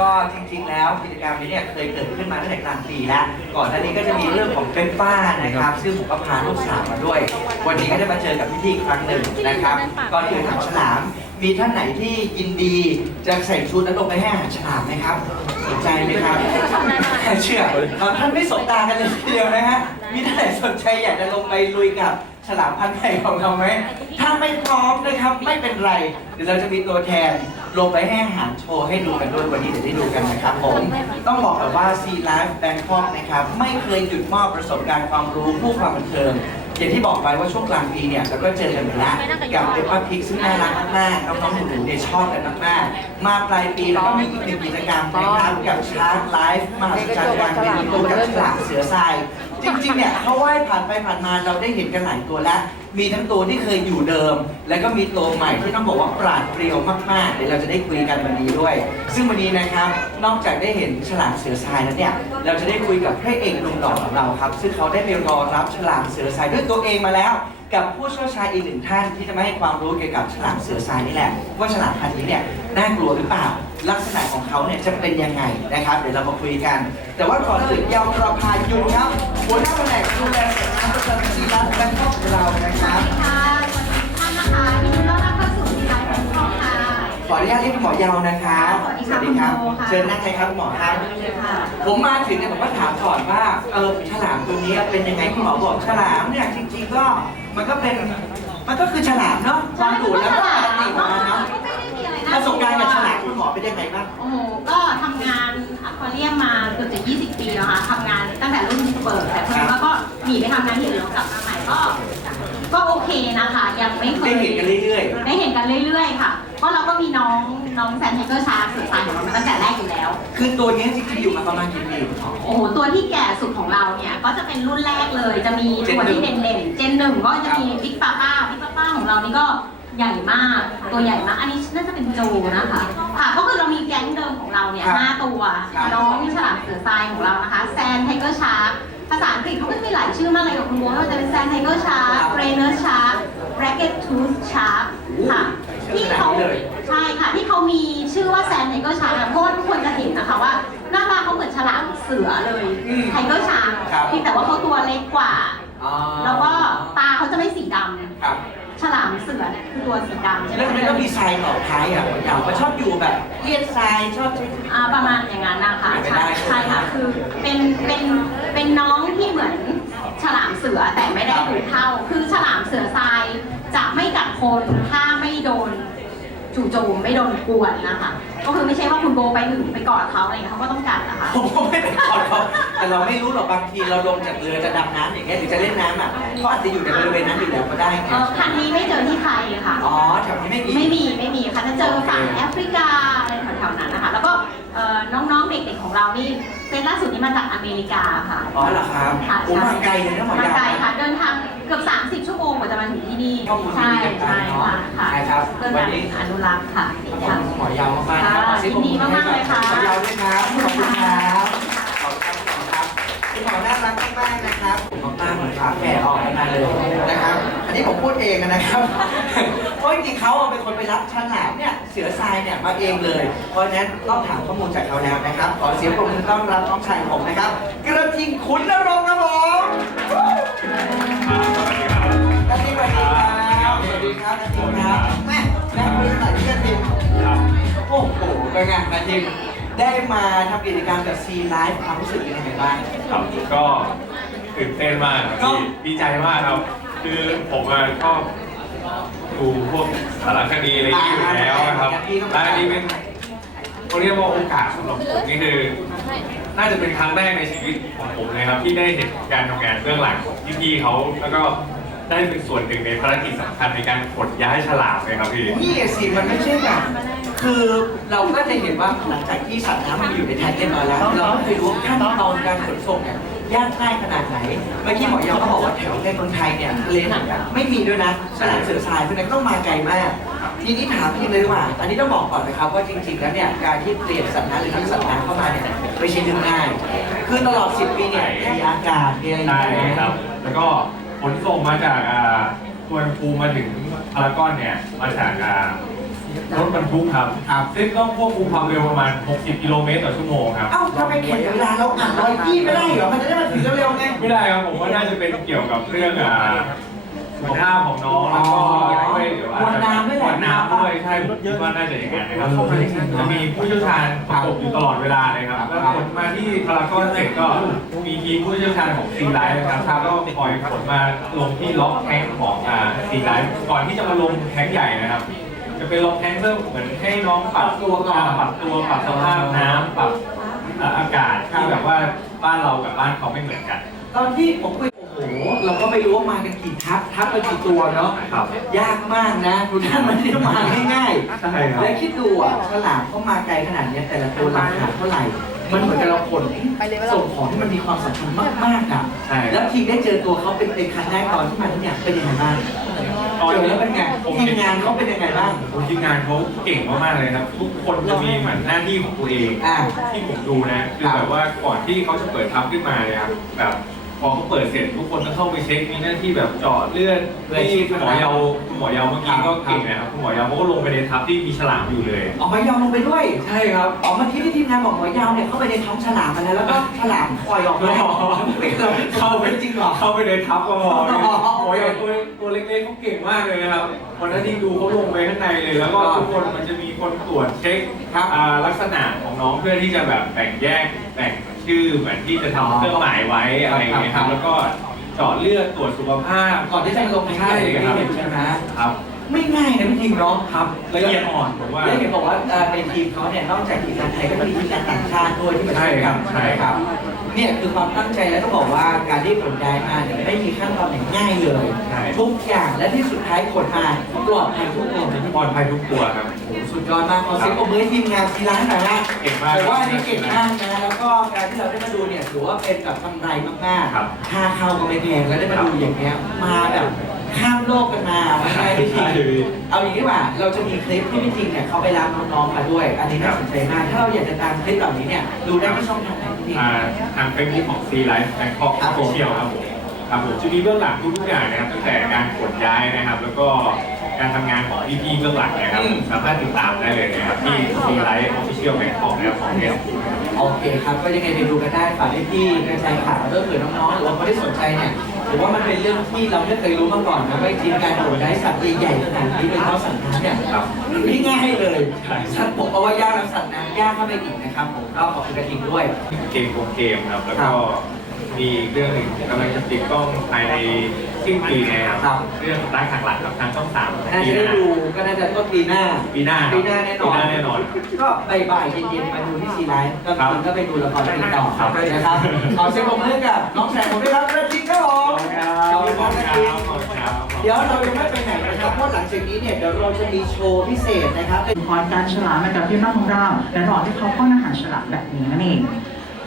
ก็จริงๆ แล้วกิจกรรมนี้เนี่ยเคยเกิดขึ้นมาตั้งแต่กลางปีแล้วก่อนหน้านี้ก็จะมีเรื่องของเป็นป้านะครับ ซึ่งผมก็พาลูกสาวมาด้วย วันนี้ก็ได้มาเจอกับพี่ๆอีกครั้งหนึ่งนะครับก่อนที่จะถามฉลาม มีท่านไหนที่ยินดีจะใส่ชุดแล้วลงไปให้อาหารฉลามไหมครับสนใจไหมครับเชื่อตอนท่านไม่สบตากันเลยทีเดียวนะฮะมีท่านไหนสนใจอยากจะลงไปลุยกับ ฉลามพันธุ์ใหญ่ของเราไหมถ้าไม่พร้อมนะครับไม่เป็นไร เดี๋ยวเราจะมีตัวแทนลงไปให้อาหารโชว์ให้ดูกันด้วยวันนี้เดี๋ยวได้ดูกันนะครับผม ต้องบอกแบบว่า Sea Life Bangkok นะครับไม่เคยหยุดมอบประสบการณ์ความรู้ผู้ความบันเทิงอย่างที่บอกไปว่าช่วงกลางปีเนี่ยเราก็เจอกันไปแล้วกับเปปป้าพิกซึ่งน่ารักมากๆน้องๆหนูๆเนี่ยชอบกันมากๆ มาปลายปีแล้วก็มีอีกหนึ่งกิจกรรมนะครับกับชาร์ k ไลฟ์มหัศจรรย์การเป็นตัวกับฉลามเสือทราย จริงๆ เนี่ยเขาว่ายผ่านไปผ่านมาเราได้เห็นกันหลายตัวแล้ว มีทั้งตัวที่เคยอยู่เดิม แล้วก็มีตัวใหม่ที่ต้องบอกว่าปราดเปรียวมากๆเดี๋ยวเราจะได้คุยกันวันนี้ด้วย ซึ่งวันนี้นะครับ นอกจากได้เห็นฉลามเสือทรายแล้วเนี่ย เราจะได้คุยกับพระเอกหนุ่มหล่อของเราครับ ซึ่งเขาได้ไปรอรับฉลามเสือทรายด้วยตัวเองมาแล้ว กับผู้เชี่ยวชาญอีกหนึ่งท่านที่จะมาให้ความรู้เกี่ยวกับฉลามเสือทรายนี่แหละว่าฉลามพันธุ์นี้เนี่ยน่ากลัวหรือเปล่า ลักษณะของเขาเนี่ยจะเป็นยังไงนะครับ เดี๋ยวเรามาคุยกัน แต่ว่าก่อนอื่นยาวประพายุนครับหัวหน้าแผนกดูแลสัตว์น้ำประจำซีรัสแบงคอกเรานะครับ ออนุญาตเรียกคุณหมอยาวนะครับสวัสดีค่ะคุณโมค่ะ เชิญนั่งเลยครับคุณหมอครับเลยค่ะผมมาถึงเนี่ยผมก็ถามก่อนว่าเออฉลามตัวนี้เป็นยังไงคุณหมอบอกฉลามเนี่ยจริงๆก็มันก็เป็นมันก็คือฉลามเนาะความดุแล้วก็ปกติของมันเนาะไม่ได้มีอะไรปน่ระสบการณ์กับฉลามคุณหมอเป็นยังไงบ้างโอ้โหก็ทำงานอควาเรียมมาเกือบจะ 20 ปีแล้วค่ะทำงานตั้งแต่รุ่นเปิด แต่เพิ่งแล้วก็หนีไปทำงานที่อื่นแล้วกลับมาใหม่ก็ ก็โอเคนะคะ ยังไม่เคยได้เห็นกันเรื่อย ได้เห็นกันเรื่อยๆ ค่ะ เพราะเราก็มีน้องน้องแซนไทเกอร์ชาร์สุดท้ายของเรามาตั้งแต่แรกอยู่แล้วๆคือตัวนี้จริงๆอยู่มาประมาณกี่ปีคุณหมอโอ้โหตัวที่แก่สุดของเราเนี่ยก็จะเป็นรุ่นแรกเลย จะมีตัวที่เด่นๆ เจนหนึ่งก็จะมีบิ๊กป้าป้าบิ๊กป้าป้าของเรานี่ก็ใหญ่มาก ตัวใหญ่มาก อันนี้น่าจะเป็นโจนะคะ ค่ะ ก็คือเรามีแก๊งเดิมของเราเนี่ยครับห้าตัว ครับ น้องฉลามเสือทรายของเรานะคะ แซนไทเกอร์ชาร์กภาษาอังกฤษเขาก็จะมีหลายชื่อมากเลยกับคุณโบว่าจะเป็นแซนไทเกอร์ชาร์กเรเนอร์ชาร์กแบรกเก็ตทูสชาร์กค่ะ ที่เขาใช่ค่ะที่เขามีชื่อว่าแซนไทเกอร์ชาร์กเพราะว่าทุกคนจะเห็นนะคะว่า หน้าตาเขาเหมือนฉลามเสือเลยอืมไทเกอร์ชาร์กครับ เพียงแต่ว่าเขาตัวเล็กกว่า อ๋อแล้วก็ตาเขาจะไม่สีดำครับฉลามเสือเนี่ยคือตัวสีดำใช่ไหมแล้วทำไมต้องมีทรายต่อท้ายอะอย่างว่าชอบอยู่แบบเลียดทรายชอบใช้อ่าประมาณอย่างนั้นนะคะไม่ใช่ได้ใช่ค่ะคือเป็นเป็นเป็นน้องที่เหมือนฉลามเสือแต่ไม่ได้ดุเท่า คือฉลามเสือทรายจะไม่กัดคนถ้าไม่โดน จู่โจมไม่โดนกวนนะคะ ก็คือไม่ใช่ว่าคุณโบไปถึงไปกอดเขาอะไรอย่างเงี้ยเขาก็ต้องกัดนะคะ ผมก็ไม่ได้กอดเขาแต่เราไม่รู้หรอกบางทีเราลงจากเรือจะดำน้ำอย่างเงี้ยหรือจะเล่นน้ำอะเขาอาจจะอยู่ในบริเวณนั้นอยู่แล้วก็ได้ไงเออพันธุ์นี้ไม่เจอที่ไทยค่ะ อ๋อแถวนี้ไม่มี ไม่มีไม่มีค่ะจะเจอฝั่งแอฟริกาอะไรแถวๆนั้นนะคะ แล้วก็ เอ่อน้องๆเด็กๆของเรานี่เซตล่าสุดนี่มาจากอเมริกาค่ะอ๋อเหรอครับค่ะผมมาไกลเลยนะหมอมายาวไกลค่ะเดินทางเกือบ 30 ชั่วโมงกว่าจะมาถึงที่นี่ข้อมูลที่ใช่ดีกันไปใช่เนาะค่ะค่ะใช่ครับเพื่อวักานรนี้ อนุรักษ์ค่ะขอบค่ะคุณหมอยาวมากๆนะครับค่ะขอเสียงปรบมือยินดีมากๆเลยค่ะ หมอยาวด้วยครับขอบคุณครับขอบคุณครับ คุณหมอน่ารักมากๆนะครับผมมากๆเลยครับแก่ออกมาเลยนะครับ อันนี้ผมพูดเองนะครับ เพราะจริงๆเขาเป็นคนไปรับฉลามเนี่ยเสือทรายเนี่ยมาเองเลย เพราะฉะนั้นต้องถามข้อมูลจากเขาแล้วนะครับ ขอเสียงปรบมือต้อนรับน้องชายผมนะครับ กระทิงขุนนรงค์ครับผมกระทิงสวัสดีครับสวัสดีครับกระทิงครับแม่แม่คุยหน่อยที่กระทิงครับโอ้โหเป็นไงนาทิม ได้มาทำกิจกรรมกับซีไลฟ์ความรู้สึกเป็นยังไงบ้าง ครับก็ตื่นเต้นมากครับพี่ดีใจมากครับ คือผมอะชอบดูพวกสารคดีอะไรอย่างนี้อยู่แล้วนะครับและอันนี้เป็นเขาเรียกว่าโอกาสสำหรับผมนี่คือ น่าจะเป็นครั้งแรกในชีวิตของผมเลยครับ ที่ได้เห็นการทำงานเบื้องหลังของพี่ๆเขาแล้วก็ได้เป็นส่วนหนึ่งในภารกิจสำคัญในการขนย้ายฉลามเลยครับพี่ นี่สิมันไม่ใช่แบบ คือเราก็จะเห็นว่าหลังจากที่สัตว์น้ำมันอยู่ในแท็กเรียบร้อยแล้ว เราก็เคยรู้ว่าขั้นตอนการขนส่งเนี่ยยากง่ายขนาดไหน เมื่อกี้หมอยาวก็บอกว่าแถวในเมืองไทยเนี่ยทะเลหนักไม่มีด้วยนะสนามเสือทรายเพราะนั้นต้องมาไกลมาก ทีนี้ถามพี่เลยว่า อันนี้ต้องบอกก่อนนะครับว่าจริงๆแล้วเนี่ยการที่เปลี่ยนสัตว์น้ำหรือทั้งสัตว์น้ำเข้ามาเนี่ยไม่ใช่เรื่องง่าย คือตลอด 10 ปีเนี่ยมีอากาศมีอะไรอย่างใช่เงี้ยครับ แล้วก็ขนส่งมาจากตัวนภูมิมาถึงพารากอนเนี่ยมาจากอ่า รถบรรทุกครับครับ ซึ่งต้องควบคุมความเร็วประมาณ 60 กิโลเมตรต่อชั่วโมงครับ เอ้าทำไมแข่งเวลาเราอ่านรอยยี่ไม่ได้เหรอ มันจะได้มาถึงเร็วๆไง ไม่ได้ครับผมว่าน่าจะเป็นเกี่ยวกับเรื่องอ่าสุขภาพของน้องแล้วก็ด้วยเดี๋ยวอาจจะมวลน้ำด้วยแหละมวลน้ำด้วยใช่ผมคิดว่าน่าจะอย่างนั้นนะครับจะมีผู้เชี่ยวชาญประกบอยู่ตลอดเวลาเลยครับแล้วผลมาที่พารากอนเสร็จก็มีทีมผู้เชี่ยวชาญของซีไลท์นะครับก็คอยผลมาลงที่ล็อกแทงของอ่าซีไลท์ก่อนที่จะมาลงแทงใหญ่นะครับ จะเป็นลงแทงเพื่อเหมือนให้น้องปรับตัวก่อนปรับตัวปรับสภาพน้ำปรับอ่าอากาศที่แบบว่าบ้านเรากับบ้านเขาไม่เหมือนกัน ตอนที่ผมคุยโอ้โห เราก็ไม่รู้ว่ามากันกี่ทัพทัพกันกี่ตัวเนาะครับยากมากนะทุกท่านมันไม่ได้มาง่ายใช่ครับ ๆและคิดดูอะฉลามเขามาไกลขนาดเนี้ยแต่ละตัวราคาเท่าไหร่ มันเหมือนกับเราคนส่งของที่มันมีความสำคัญมากๆอะใช่ แล้วทีได้เจอตัวเขาเป็นเป็นครั้งแรกตอนที่มาที่เนี่ยเป็นยังไงบ้าง เจอแล้วเป็นไงทีมงานเขาเป็นยังไงบ้าง ผมทีมงานเขาเก่งมากๆเลยครับ ทุกคนจะมีเหมือนหน้าที่ของตัวเอง อ่า ที่ผมดูนะ คือแบบว่าก่อนที่เขาจะเปิดทับขึ้นมาเนี่ยครับแบบ พอเขาเปิดเสร็จทุกคนต้องเข้าไปเช็คมีหน้าที่แบบเจาะเลือดที่คุณหมอเยาคุณหมอเยาเมื่อกี้ก็เก่งนะครับคุณหมอเยาเขาก็ลงไปในทับที่มีฉลามอยู่เลยออกมายาวลงไปด้วยใช่ครับออกมาที่ที่ทีมงานบอกหมอยาวเนี่ยเข้าไปในท้องฉลามมาแล้วแล้วก็ฉลามปล่อยออกมาเข้าไปจริงเหรอเข้าไปในทับก็พออ๋อโอ้ยตัวตัวเล็กๆเขาเก่งมากเลยนะครับวันนั้นที่ดูเขาลงไปข้างในเลย แล้วก็ทุกคนมันจะมีคนตรวจเช็คครับอ่าลักษณะของน้องเพื่อที่จะแบบแบ่งแยกแบ่ง ชื่อเหมือนที่จะทำเครื่องหมายไว้อะไรอย่างเงี้ยครับ แล้วก็เจาะเลือดตรวจสุขภาพก่อนที่จะลงในใช่ที่ครับเห็นใช่ไหมครับ ไม่ง่ายนะพี่ทีมเนาะครับละเอียดอ่อนผมว่าแล้วเห็นบอกว่าเอ่อในทีมเขาเนี่ยนอกจากทีมงานไทยก็มีทีมงานต่างชาติด้วยที่มาช่วยกันใช่ครับ เนี่ยคือความตั้งใจและต้องบอกว่าการที่ขนย้ายมาเนี่ยไม่มีขั้นตอนไหนง่ายเลย ใช่ ทุกอย่างและที่สุดท้ายขนมาปลอดภัยทุกคนเลยที่ปลอดภัยทุกตัวครับสุดยอดมากขอเสียงปรบมือให้ทีมงานทีร้านหน่อยนะเก่งมากแต่ว่าอันนี่เก่งมากนะแล้วก็การที่เราได้มาดูเนี่ยถือว่าเป็นแบบกำไรมากครับๆค่าเข้าก็ไม่แพงแล้วได้มาดูอย่างเงี้ยมาแบบ ข้ามโลกกันมาไม่ใช่พี่ทีเอาอย่างนี้ดีกว่าเราจะมีคลิปที่พี่ทีเนี่ยเขาไปรับน้องๆมาด้วย อันนี้น่าสนใจมากถ้าเราอยากจะตามคลิปเหล่านี้เนี่ยดูได้ที่ช่องทางไหนพี่ทีอ่าทางเฟซบุ๊กของ C Life Bangkok ครับผม Official ครับผมครับผมจะมีเบื้องหลังทุกๆอย่างนะครับตั้งแต่การขนย้ายนะครับ แล้วก็การทำงานของพี่ๆเบื้องหลังนะครับ สามารถติดตามได้เลยนะครับที่ C Life Official Bangkok นะครับของเอส โอเคครับ ก็ยังไงไปดูกันได้ฝากพี่ๆกระจายข่าวเรื่องเผื่อน้องๆหรือว่าคนที่สนใจเนี่ยถือว่ามันเป็นเรื่องที่เราไม่เคยรู้มาก่อนนะว่าทีมการโอนย้ายสัตว์ใหญ่ๆขนาดนี้โดยเฉพาะสัตว์น้ำเนี่ยครับมันไม่ง่ายเลยใช่สัตว์บกเอาไว้ยากแล้วสัตว์น้ำยากเข้าไปอีกนะครับผมก็ขอบคุณกระทิงด้วย เกมโกงเกมครับ แล้วก็มีเรื่องหนึ่งกำลังจะติดกล้องภายในสิ้นปีเนะครับครับ เรื่องรักหักหลังครับทางช่องสาม น่าจะได้ดูก็น่าจะต้นปีหน้า ปีหน้าครับปีหน้าแน่นอน ปีหน้าแน่นอน ก็บ่ายๆเย็นๆมาดูที่ซีไลฟ์ก็ครับคุณก็ไปดูละครติดต่อครับ นะครับ ขอเสียงปรบมือให้กับน้องแสงผมด้วยครับกระทิงครับผมขอบคุณครับกระทิงเดี๋ยวเรายังไม่ไปไหนนะครับเพราะหลังจากนี้เนี่ยเดี๋ยวเราจะมีโชว์พิเศษนะครับเป็น พรการฉลามให้กับพี่น้องของเราในระหว่างที่เขาป้อนอาหารฉลามแบบนี้นั่นเอง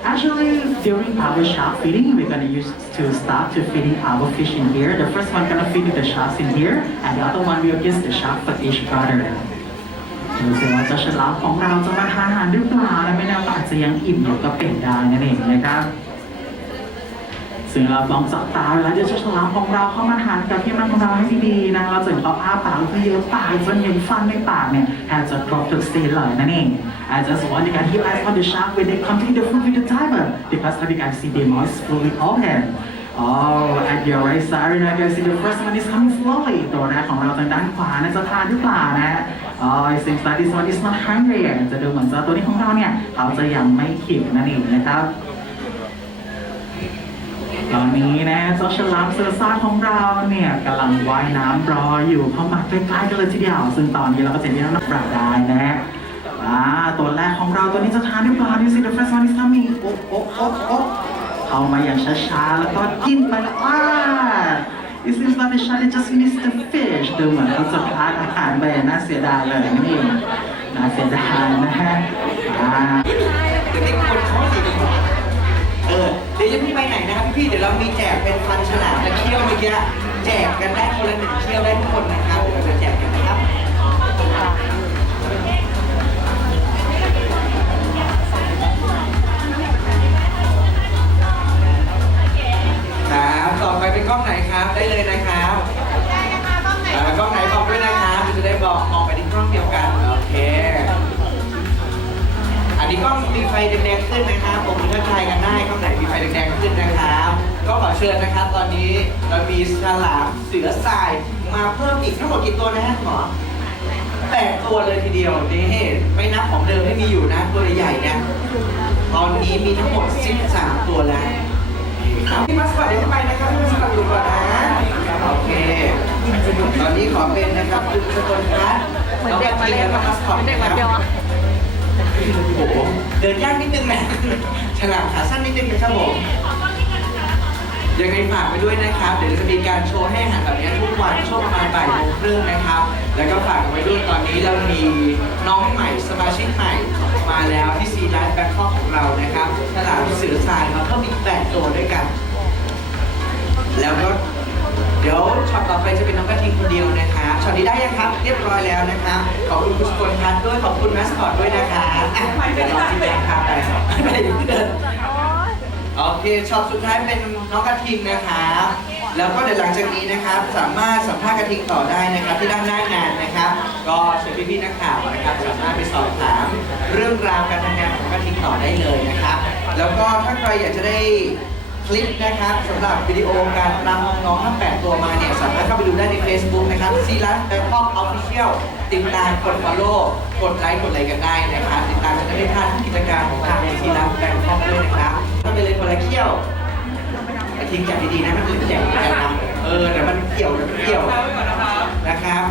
Actually, during our shark feeding, we're gonna use to start to feeding our fish in here. The first one gonna feed the sharks in here, and the other one will give the shark for each brother. ดูสิว่าเจ้าฉลามของเราจะมาทานอาหารหรือเปล่าและไม่แน่ว่าอาจจะยังอิ่มอยู่ก็เป็นได้นั่นเองนะครับซึ่งเราลองจับตาเวลาเจอเจ้าฉลามของเราเข้ามาทานกับพี่มันของเราให้ดีๆนะเราจะเห็นเขาอ้าปากเพื่อเยอะปากจนเห็นฟันในปากเนี่ยแทบจะครบทุกสเตจเลยนั่นเอง I just want you guys to eyes on the shark when they complete the food with the timer because how you guys see the mouths fully open Oh, at your right side, now you guys see the first one is coming slowly. ตัวแรกของเราทางด้านขวานะจะทานหรือเปล่านะ Oh, it seems like this one is not hungry. จะดูเหมือนเจ้าตัวนี้ของเราเนี่ยเขาจะยังไม่หิวนั่นเองนะครับตอนนี้นะเจ้าฉลามเซอร์ซ่าของเราเนี่ยกำลังว่ายน้ำรออยู่เข้ามาใกล้ๆกันเลยทีเดียว ซึ่งตอนนี้เราก็จะเห็นน้ำปลาได้นะฮะ อ่าตัวแรกของเราตัวนี้จะทานหรือเปล่าดูสิ the first one is coming โอ๊ะโอ๊ะโอ๊ะโอ๊ะเข้ามาอย่างช้าๆ แล้วก็กินไปแล้วอ่า It seems like the shark just missed the fish ดูเหมือนเขาจะพลาดอาหารไปน่าเสียดายเลยนั่นเองน่าเสียดายนะฮะอ่าเออเดี๋ยวจะพี่ไปไหนนะครับพี่ๆเดี๋ยวเรามีแจกเป็นฟันฉลามและเขี้ยวเมื่อกี้แจกกันได้คนละหนึ่งเขี้ยวได้ทุกคนนะครับเดี๋ยวเราจะแจกกันนะครับ ฉลามเสือทราย มาเพิ่มอีกทั้งหมดกี่ตัวนะฮะหมอแปดตัวเลยทีเดียวนี่ไม่นับของเดิมที่มีอยู่นะตัวใหญ่ๆเนี่ยตอนนี้มีทั้งหมด 13 ตัวแล้วครับพี่มัสคอตเดี๋ยวจะไปนะครับพี่มัสคอตดูก่อนนะโอเค ตอนนี้ขอเป็นนะครับคุณสกลพัฒน์เหมือนเด็กมาเรียนแล้วก็มัสคอตเหมือนเด็กวัดเดียวอะโอ้โหเดินยากนิดนึงนะฉลามขาสั้นนิดนึงนะครับผม ยังไงฝากไปด้วยนะครับ เดี๋ยวจะมีการโชว์ให้อาหารแบบนี้ทุกวันช่วงประมาณบ่ายโมงครึ่งนะครับ แล้วก็ฝากไว้ด้วยตอนนี้เรามีน้องใหม่สมาชิกใหม่มาแล้วที่ซีไลฟ์แบงคอกของเรานะครับฉลามเสือทรายมาเพิ่มอีกแปดตัวด้วยกัน แล้วก็เดี๋ยวช็อตต่อไปจะเป็นน้องกระทิงคนเดียวนะครับช็อตนี้ได้ยังครับ เรียบร้อยแล้วนะครับขอบคุณคุณสกลพัฒน์ด้วยขอบคุณแมสคอตด้วยนะครับอะเดี๋ยวเราที่แบงค์ครับไปไปเดิน โอเคช็อตสุดท้ายเป็นน้องกระทิงนะครับ แล้วก็เดี๋ยวหลังจากนี้นะครับ สามารถสัมภาษณ์กระทิงต่อได้นะครับ ที่ด้านหน้างานนะครับ ก็เชิญพี่ๆนักข่าวนะครับ สามารถไปสอบถามเรื่องราวการทำงานของกระทิงต่อได้เลยนะครับ แล้วก็ถ้าใครอยากจะได้ คลิปนะครับสำหรับวิดีโอการนำน้องทั้ง 8 ตัวมาเนี่ยสามารถเข้าไปดูได้ใน Facebook นะครับซีรัสแบงคอกออฟฟิเชียลติดตามกด follow กดไลค์กดอะไรกันได้นะครับ ติดตามจะได้ไม่พลาดกิจกรรมของทางซีรัสแบงคอกด้วยนะครับก็ไปเลยคนละเขี้ยวไอ้ทิ้งจับดีๆนะมันเป็นแจกกันนะเออแต่มันเกี่ยวเดี๋ยวมันเกี่ยวนะครับ